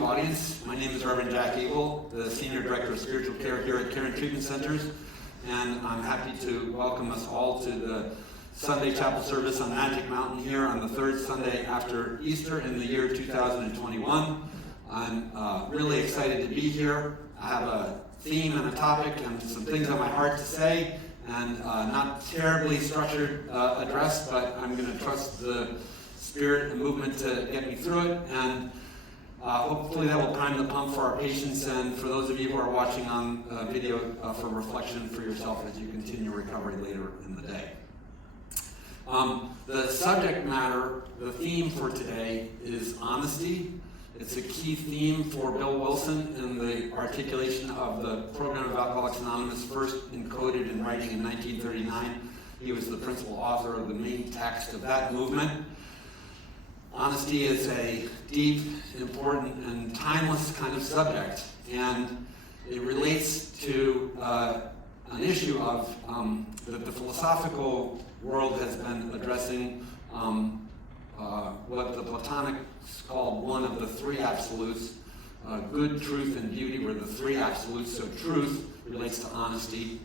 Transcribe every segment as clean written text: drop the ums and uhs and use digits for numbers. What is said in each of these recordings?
YouTube audience. My name is Reverend Jack Eagle, the Senior Director of Spiritual Care here at Caron Treatment Centers, and I'm happy to welcome us all to the Sunday Chapel service on Magic Mountain here on the third Sunday after Easter in the year 2021. I'm really excited to be here. I have a theme and a topic and some things on my heart to say, and not terribly structured address, but I'm going to trust the spirit and movement to get me through it, and hopefully that will prime the pump for our patients and for those of you who are watching on video for reflection for yourself as you continue recovery later in the day. The subject matter, the theme for today is honesty. It's a key theme for Bill Wilson in the articulation of the program of Alcoholics Anonymous, first encoded in writing in 1939. He was the principal author of the main text of that movement. Honesty is a deep, important, and timeless kind of subject, and it relates to an issue of that the philosophical world has been addressing what the Platonics called one of the three absolutes. Good, truth, and beauty were the three absolutes, so truth relates to honesty.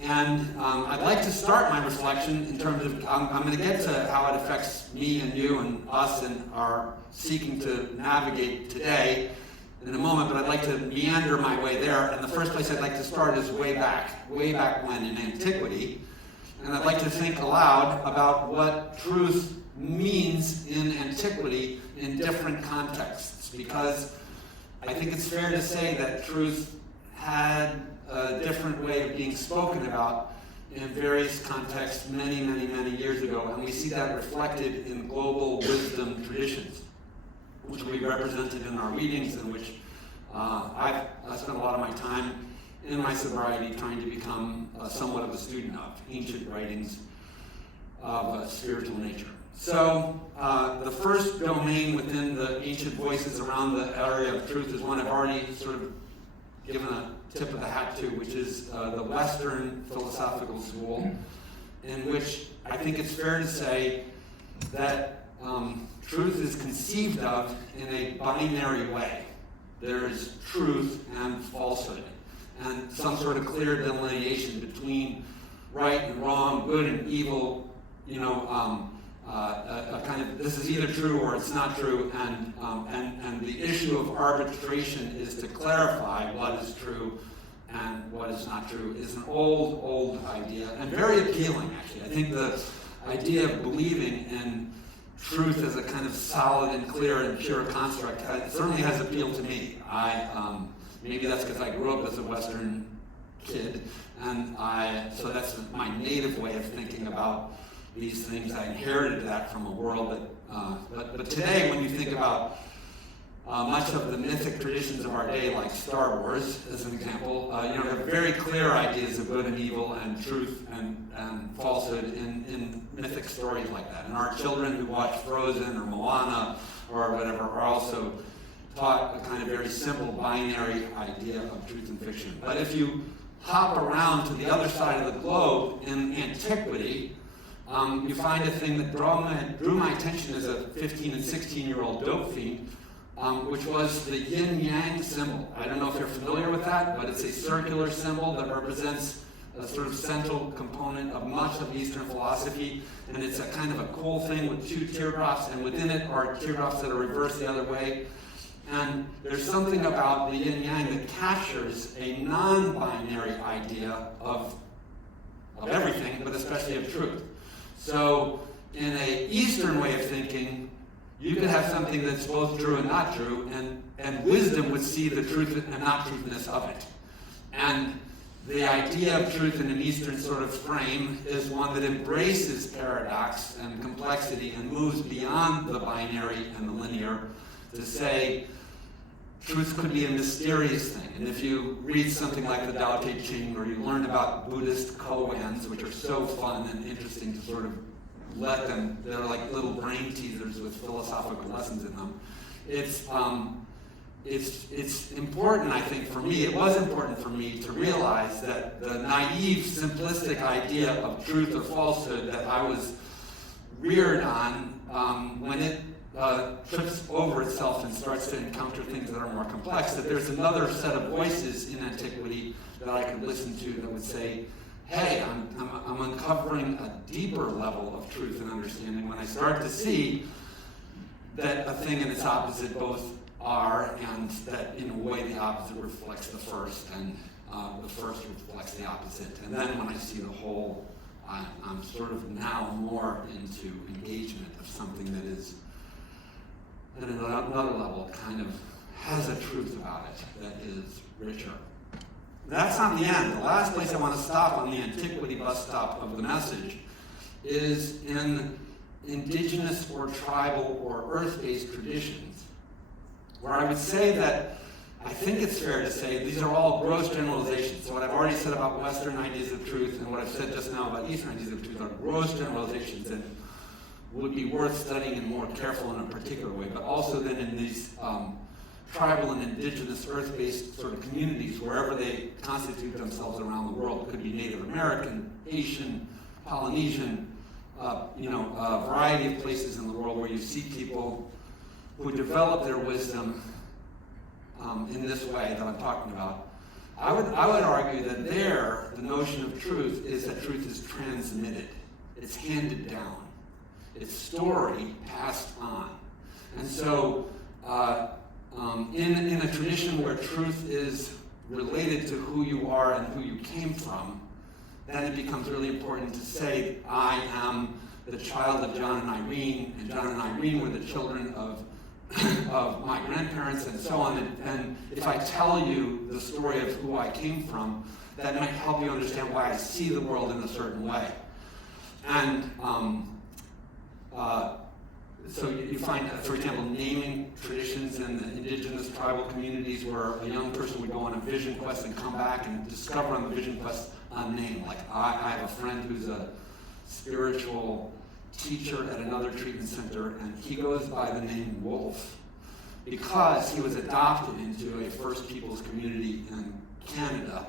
And I'd like to start my reflection in terms of, I'm going to get to how it affects me and you and us and our seeking to navigate today in a moment, but I'd like to meander my way there. And the first place I'd like to start is way back when in antiquity. And I'd like to think aloud about what truth means in antiquity in different contexts, because I think it's fair to say that truth had a different way of being spoken about in various contexts many years ago, and we see that reflected in global wisdom traditions, which we represented in our readings, and which I've spent a lot of my time in my sobriety trying to become somewhat of a student of ancient writings of a spiritual nature. So the first domain within the ancient voices around the area of truth is one I've already sort of given a tip of the hat to, which is the Western philosophical school, in which I think it's fair to say that truth is conceived of in a binary way. There's truth and falsehood, and some sort of clear delineation between right and wrong, good and evil, a kind of, this is either true or it's not true, and the issue of arbitration is to clarify what is true and what is not true is an old idea, and very appealing, actually. I think the idea of believing in truth as a kind of solid and clear and pure construct certainly has appealed to me. Maybe that's because I grew up as a Western kid, and so that's my native way of thinking about these things. I inherited that from a world that, but today when you think about much of the mythic traditions of our day, like Star Wars as an example, have very clear ideas of good and evil and truth and falsehood in mythic stories like that. And our children who watch Frozen or Moana or whatever are also taught a kind of very simple binary idea of truth and fiction. But if you hop around to the other side of the globe in antiquity, you find a thing that drew my attention as a 15 and 16-year-old dope fiend, which was the yin-yang symbol. I don't know if you're familiar with that, but it's a circular symbol that represents a sort of central component of much of Eastern philosophy, and it's a kind of a cool thing with two teardrops, and within it are teardrops that are reversed the other way. And there's something about the yin-yang that captures a non-binary idea of everything, but especially of truth. So in an Eastern way of thinking, you could have something that's both true and not true, and wisdom would see the truth and not truthness of it. And the idea of truth in an Eastern sort of frame is one that embraces paradox and complexity and moves beyond the binary and the linear to say truth could be a mysterious thing. And if you read something like the Tao Te Ching, or you learn about Buddhist koans, which are so fun and interesting to sort of let them, they're like little brain teasers with philosophical lessons in them. It's important, I think, for me, it was important for me to realize that the naive, simplistic idea of truth or falsehood that I was reared on, when it trips over itself and starts to encounter things that are more complex, that there's another set of voices in antiquity that I could listen to that would say, hey, I'm uncovering a deeper level of truth and understanding when I start to see that a thing and its opposite both are, and that in a way the opposite reflects the first, and the first reflects the opposite. And then when I see the whole, I'm sort of now more into engagement of something that is, at another level, kind of has a truth about it that is richer. That's not the end. The last place I want to stop on the antiquity bus stop of the message is in indigenous or tribal or earth-based traditions, where I would say that I think it's fair to say these are all gross generalizations. So what I've already said about Western ideas of truth and what I've said just now about Eastern ideas of truth are gross generalizations that would be worth studying and more careful in a particular way, but also then in these tribal and indigenous earth-based sort of communities, wherever they constitute themselves around the world. It could be Native American, Haitian, Polynesian, a variety of places in the world where you see people who develop their wisdom in this way that I'm talking about. I would argue that there, the notion of truth is that truth is transmitted. It's handed down. It's story passed on. And so in a tradition where truth is related to who you are and who you came from, then it becomes really important to say, I am the child of John and Irene and Irene were the children of my grandparents and so on. And if I tell you the story of who I came from, that might help you understand why I see the world in a certain way. And so you find, for example, naming traditions in the indigenous tribal communities where a young person would go on a vision quest and come back and discover on the vision quest a name. Like I have a friend who's a spiritual teacher at another treatment center, and he goes by the name Wolf because he was adopted into a First Peoples community in Canada.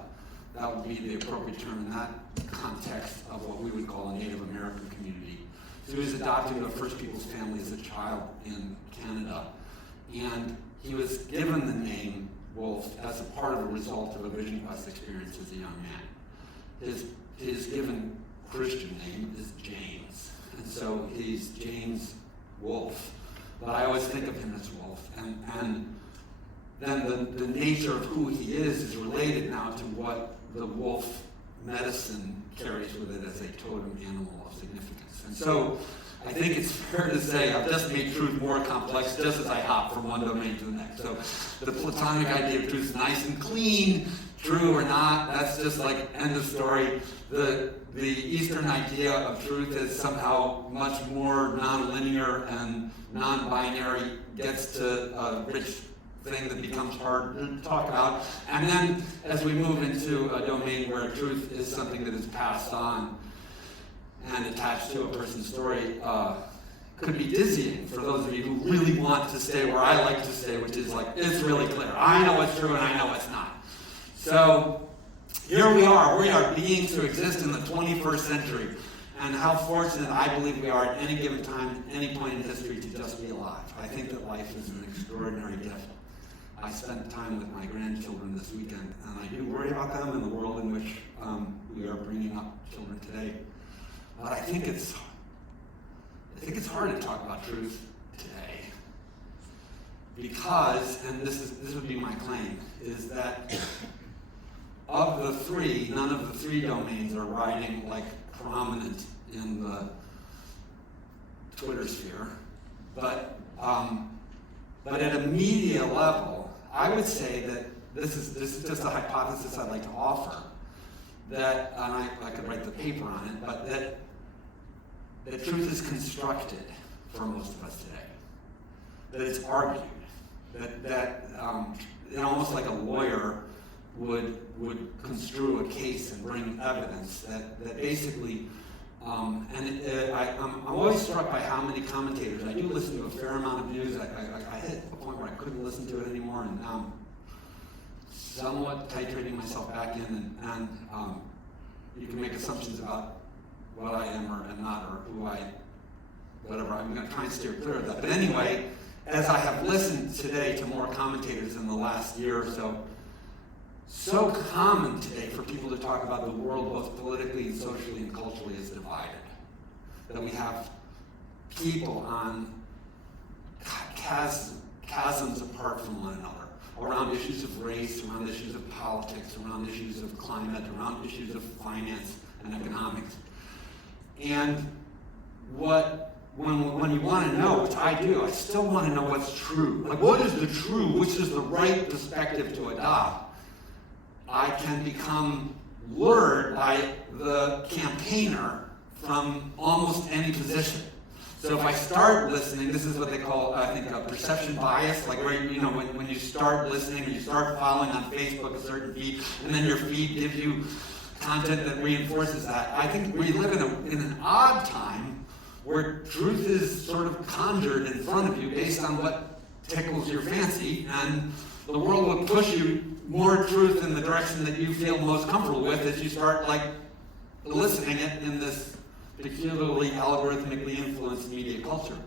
That would be the appropriate term in that context of what we would call a Native American community. So he was adopted into a First Peoples family as a child in Canada, and he was given the name Wolf as a part of a result of a vision quest experience as a young man. His given Christian name is James, and so he's James Wolf. But I always think of him as Wolf, and then the nature of who he is related now to what the wolf medicine carries with it as a totem animal of significance. And so I think it's fair to say I've just made truth more complex just as I hop from one domain to the next. So the Platonic idea of truth is nice and clean, true or not, that's just like end of story. The Eastern idea of truth is somehow much more non-linear and non-binary, gets to a rich thing that becomes hard to talk about. And then as we move into a domain where truth is something that is passed on and attached to a person's story, could be dizzying for those of you who really want to stay where I like to stay, which is like, it's really clear. I know what's true and I know what's not. So here we are beings who exist in the 21st century. And how fortunate I believe we are at any given time, any point in history, to just be alive. I think that life is an extraordinary gift. I spent time with my grandchildren this weekend, and I do worry about them and the world in which we are bringing up children today. But I think it's hard to talk about truth today because, and this would be my claim, is that of the three, none of the three domains are riding like prominent in the Twitter sphere, but at a media level, I would say that this is just a hypothesis I'd like to offer, that, and I could write the paper on it, but that truth is constructed for most of us today, that it's argued, that almost like a lawyer would construe a case and bring evidence that basically, I'm always struck by how many commentators, I do listen to a fair amount of news, I hit a point where I couldn't listen to it anymore, and now I'm somewhat titrating myself back in, and you can make assumptions about what I am or am not, or who I whatever. I'm going to try and steer clear of that. But anyway, as I have listened today to more commentators in the last year or so common today for people to talk about the world both politically and socially and culturally is divided. That we have people on chasms apart from one another, around issues of race, around issues of politics, around issues of climate, around issues of finance and economics. And when you want to know, which I do, I still want to know what's true. Like, what is the true, which is the right perspective to adopt? I can become lured by the campaigner from almost any position. So if I start listening, this is what they call, I think, a perception bias, like where, when you start listening, or you start following on Facebook a certain feed, and then your feed gives you content that reinforces that. I think we live in an odd time where truth is sort of conjured in front of you based on what tickles your fancy, and the world will push you more truth in the direction that you feel most comfortable with as you start eliciting it in this peculiarly algorithmically influenced media culture.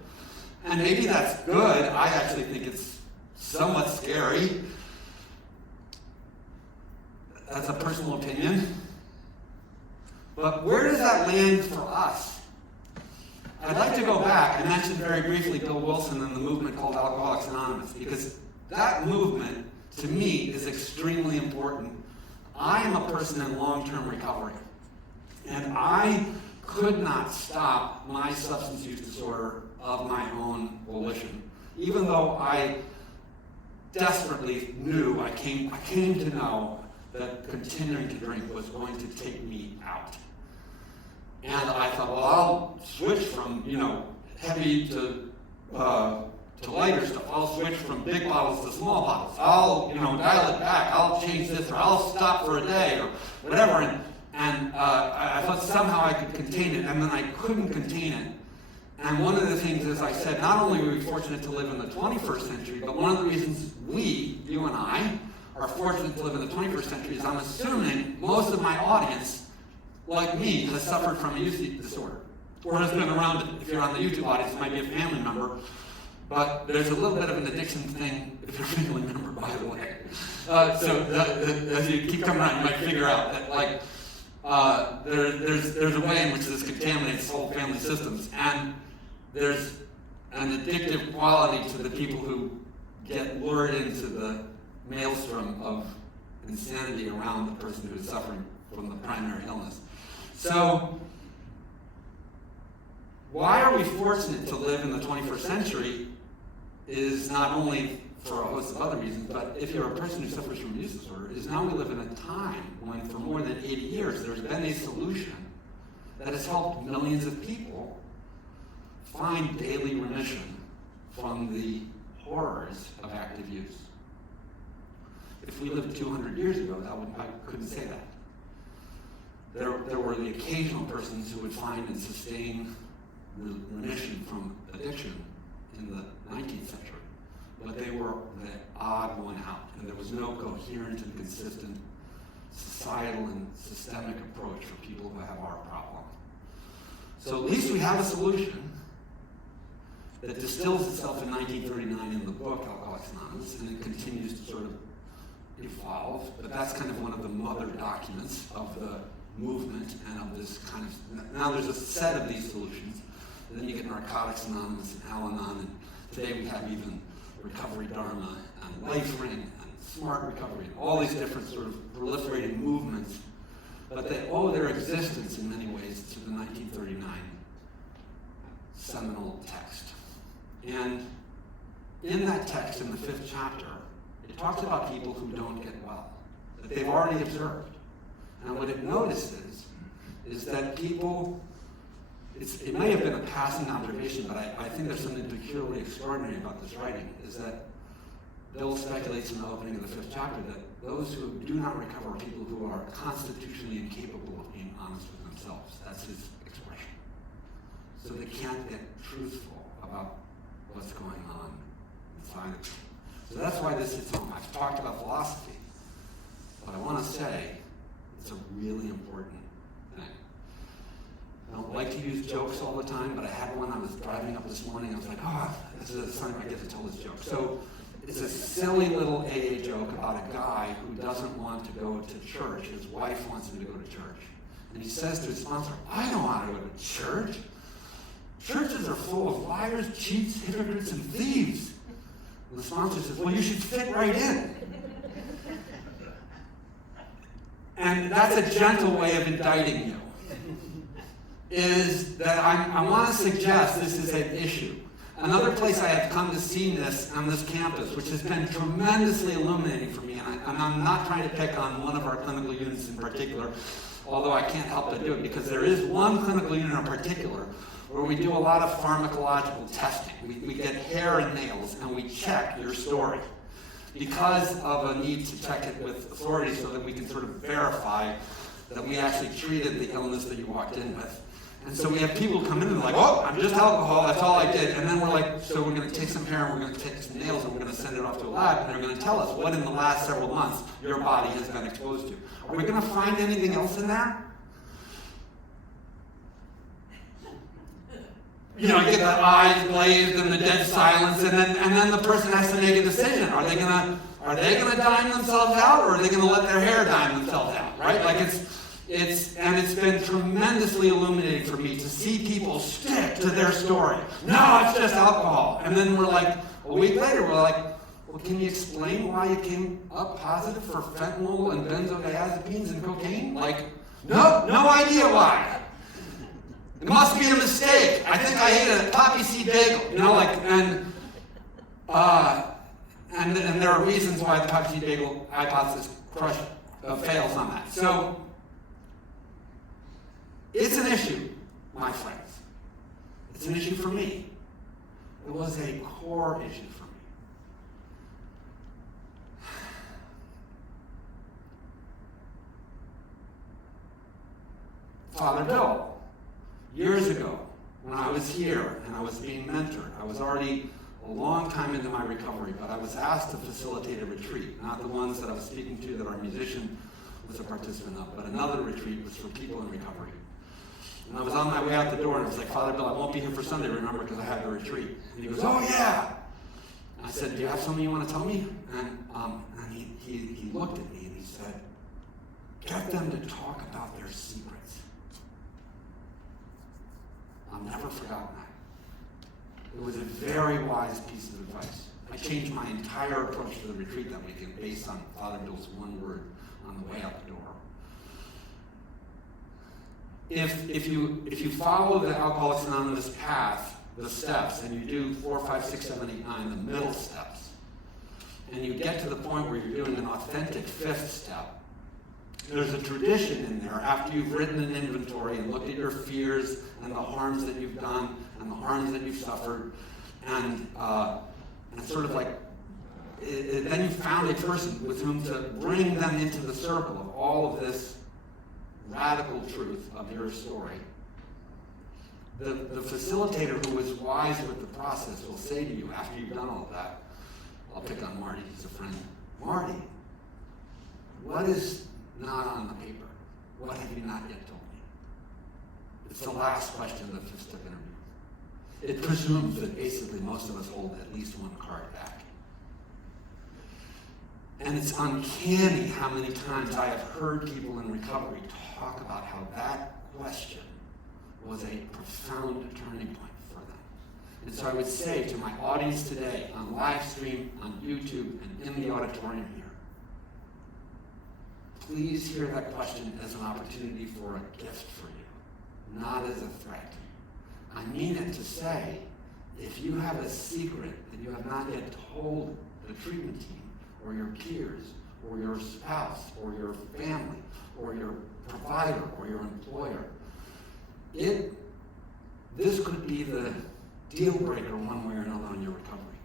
And maybe that's good. I actually think it's somewhat scary. That's a personal opinion. But where does that land for us? I'd like to go back. I mentioned very briefly Bill Wilson and the movement called Alcoholics Anonymous, because that movement, to me, is extremely important. I am a person in long-term recovery, and I could not stop my substance use disorder of my own volition, even though I desperately knew, I came to know that continuing to drink was going to take me out. And I thought, well, I'll switch from, heavy to lighter stuff. I'll switch from big bottles to small bottles. I'll, dial it back. I'll change this, or I'll stop for a day, or whatever. And I thought somehow I could contain it, and then I couldn't contain it. And one of the things, as I said, not only were we fortunate to live in the 21st century, but one of the reasons you and I, are fortunate to live in the 21st century is I'm assuming most of my audience, like me, has suffered from a use disorder, or has been around it. If you're on the YouTube audience, it might be a family member. But there's a little bit of an addiction thing if you're a family member, by the way. As you keep coming around, you might figure out that, there's a way in which this contaminates whole family systems, and there's an addictive quality to the people who get lured into the maelstrom of insanity around the person who is suffering from the primary illness. So, why are we fortunate to live in the 21st century is not only for a host of other reasons, but if you're a person who suffers from use disorder, is now we live in a time when for more than 80 years there's been a solution that has helped millions of people find daily remission from the horrors of active use. If we lived 200 years ago, I couldn't say that. There were the occasional persons who would find and sustain remission from addiction in the 19th century. But they were the odd one out, and there was no coherent and consistent societal and systemic approach for people who have our problem. So at least we have a solution that distills itself in 1939 in the book Alcoholics Anonymous, and it continues to sort of evolve, but that's kind of one of the mother documents of the movement and of this kind of, now there's a set of these solutions. And then you get Narcotics Anonymous and Al-Anon, and today we have even Recovery Dharma and Life Ring and Smart Recovery, and all these different sort of proliferating movements. But they owe their existence in many ways to the 1939 seminal text. And in that text, in the 5th chapter, it talks about people who don't get well, that they've already observed. And what it notices is that people, it may have been a passing observation, but I think there's something peculiarly extraordinary about this writing, is that Bill speculates in the opening of the 5th chapter that those who do not recover are people who are constitutionally incapable of being honest with themselves. That's his expression. So they can't get truthful about what's going on inside of them. So that's why this hits home. I've talked about philosophy, but I want to say it's a really important thing. I don't like to to use jokes all the time, but I had one. I was driving up this morning. I was like, this is the time I get to tell this joke. So it's a silly little AA joke about a guy who doesn't want to go to church. His wife wants him to go to church. And he says to his sponsor, I don't want to go to church. Churches are full of liars, cheats, hypocrites, and thieves. And the sponsor says, well, you should fit right in. And that's a gentle way of indicting you. Is that I want to suggest this is an issue. Another place I have come to see this on this campus, which has been tremendously illuminating for me, and I'm not trying to pick on one of our clinical units in particular, although I can't help but do it, because there is one clinical unit in particular where we do a lot of pharmacological testing. We get hair and nails, and we check your story because of a need to check it with authorities so that we can sort of verify that we actually treated the illness that you walked in with. And so we have people come in and like, oh, I'm just alcohol, that's all I did. And then we're like, so we're going to take some hair and we're going to take some nails and we're going to send it off to a lab and they're going to tell us what in the last several months your body has been exposed to. Are we going to find anything else in that? You know, you get the eyes glazed and the dead silence, and then the person has to make a decision. Are they gonna dime themselves out, or are they gonna let their hair dime themselves out? Right? Like it's been tremendously illuminating for me to see people stick to their story. No, it's just alcohol. And then we're like, a week later, we're like, well, can you explain why you came up positive for fentanyl and benzodiazepines and cocaine? Like, no idea why. It must be a mistake. I think I ate a poppy seed bagel. You know, like, and there are reasons why the poppy seed bagel hypothesis fails on that. So it's an issue, my friends. It's an issue for me. It was a core issue for me. Father Bill. Years ago, when I was here and I was being mentored, I was already a long time into my recovery, but I was asked to facilitate a retreat, not the ones that I was speaking to that our musician was a participant of, but another retreat was for people in recovery. And I was on my way out the door and I was like, Father Bill, I won't be here for Sunday, remember, because I have a retreat. And he goes, oh yeah! And I said, do you have something you want to tell me? And he looked at me and he said, get them to talk about their secrets. I'll never forget that. It was a very wise piece of advice. I changed my entire approach to the retreat that weekend based on Father Bill's one word on the way out the door. If you follow the Alcoholics Anonymous path, the steps, and you do 4, 5, 6, 7, 8, 9, the middle steps, and you get to the point where you're doing an authentic fifth step, there's a tradition in there after you've written an inventory and looked at your fears and the harms that you've done and the harms that you've suffered, and sort of like, then you found a person with whom to bring them into the circle of all of this radical truth of your story. The facilitator who is wise with the process will say to you after you've done all of that, I'll pick on Marty, he's a friend. Marty, what is not on the paper? What have you not yet told me? It's the last question of the fifth step interview. It presumes that basically most of us hold at least one card back. And it's uncanny how many times I have heard people in recovery talk about how that question was a profound turning point for them. And so I would say to my audience today, on live stream, on YouTube, and in the auditorium here, please hear that question as an opportunity for a gift for you, not as a threat. I mean it to say, if you have a secret that you have not yet told the treatment team, or your peers, or your spouse, or your family, or your provider, or your employer, this could be the deal breaker one way or another on your recovery.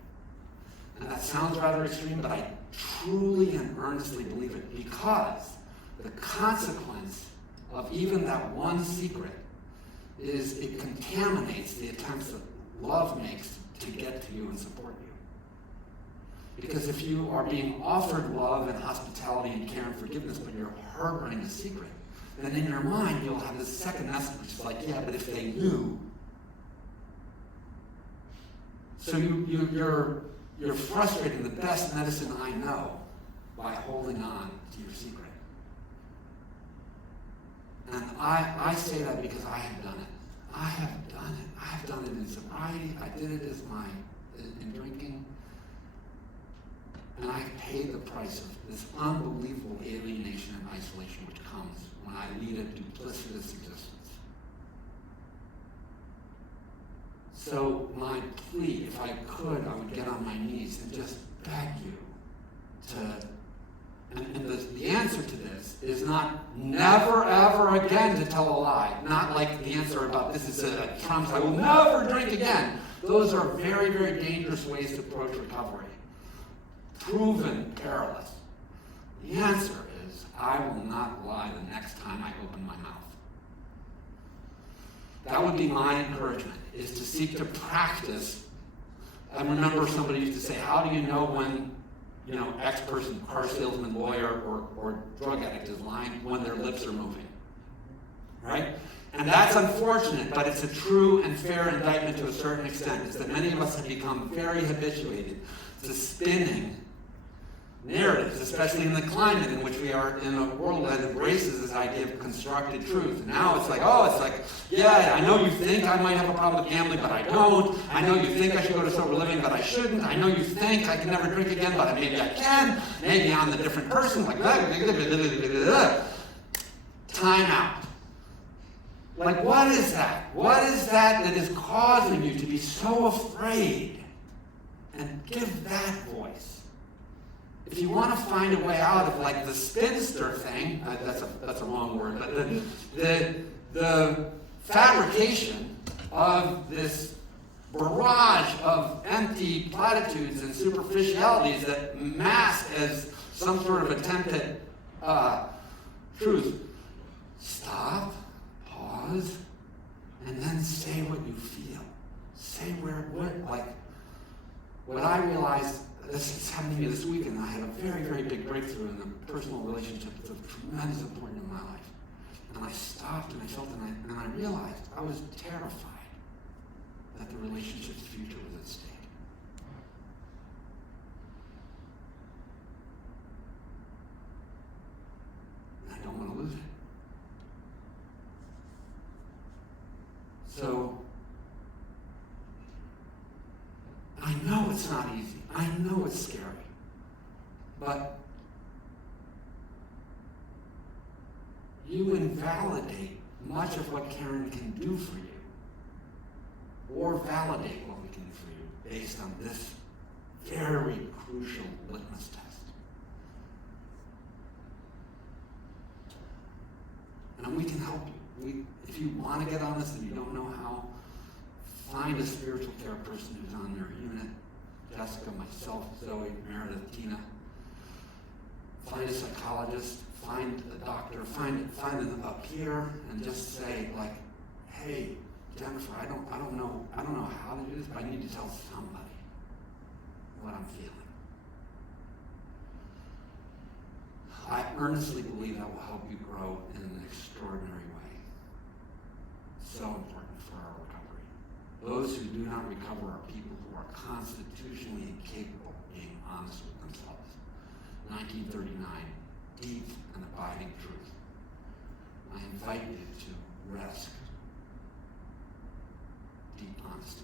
And that sounds rather extreme, but I truly and earnestly believe it, because the consequence of even that one secret is it contaminates the attempts that love makes to get to you and support you. Because if you are being offered love and hospitality and care and forgiveness, but you're harboring a secret, then in your mind you'll have this second message, which is like, yeah, but if they knew. So you're frustrating the best medicine I know by holding on to your secret. And I say that because I have done it. I have done it. I have done it in sobriety. I did it in drinking. And I paid the price of this unbelievable alienation and isolation which comes when I lead a duplicitous existence. So my plea, if I could, I would get on my knees and just beg you to, and the answer to this is not never ever again to tell a lie. Not like the answer about this is a Trump's, I will never drink again. Those are very, very dangerous ways to approach recovery. Proven perilous. The answer is, I will not lie the next time I open my mouth. That would be my encouragement, is to seek to practice. I remember somebody used to say, how do you know when, X person, car salesman, lawyer, or drug addict is lying? When their lips are moving, right? And that's unfortunate, but it's a true and fair indictment to a certain extent. It's that many of us have become very habituated to spinning narratives, especially in the climate in which we are in a world that embraces this idea of constructed truth. Now it's like, yeah, I know you think I might have a problem with gambling, but I don't. I know you think I should go to sober living, but I shouldn't. I know you think I can never drink again, but maybe I can. Maybe I'm the different person. Like that. Time out. Like, what is that? What is that is causing you to be so afraid? And give that voice. If you want to find a way out of like the spinster thing, that's a wrong word, but the fabrication of this barrage of empty platitudes and superficialities that mask as some sort of attempt at truth. Stop, pause, and then say what you feel. Say what I realized. This is happening to me this week, and I had a very, very big breakthrough in a personal relationship that's of tremendous importance in my life. And I stopped and I felt and I realized I was terrified that the relationship's future was at stake. And I don't want to lose it. So, I know it's not easy. I know it's scary. But you invalidate much of what Caron can do for you, or validate what we can do for you based on this very crucial litmus test. And we can help you. If you want to get on this and you don't know how, find a spiritual care person who's on your unit. Jessica, myself, Zoe, Meredith, Tina. Find a psychologist, find a doctor, find a peer, and just say, like, hey, Jennifer, I don't know how to do this, but I need to tell somebody what I'm feeling. I earnestly believe that will help you grow in an extraordinary way. So important for our recovery. Those who do not recover are people who are constitutionally incapable of being honest with themselves. 1939, deep and abiding truth. I invite you to risk deep honesty.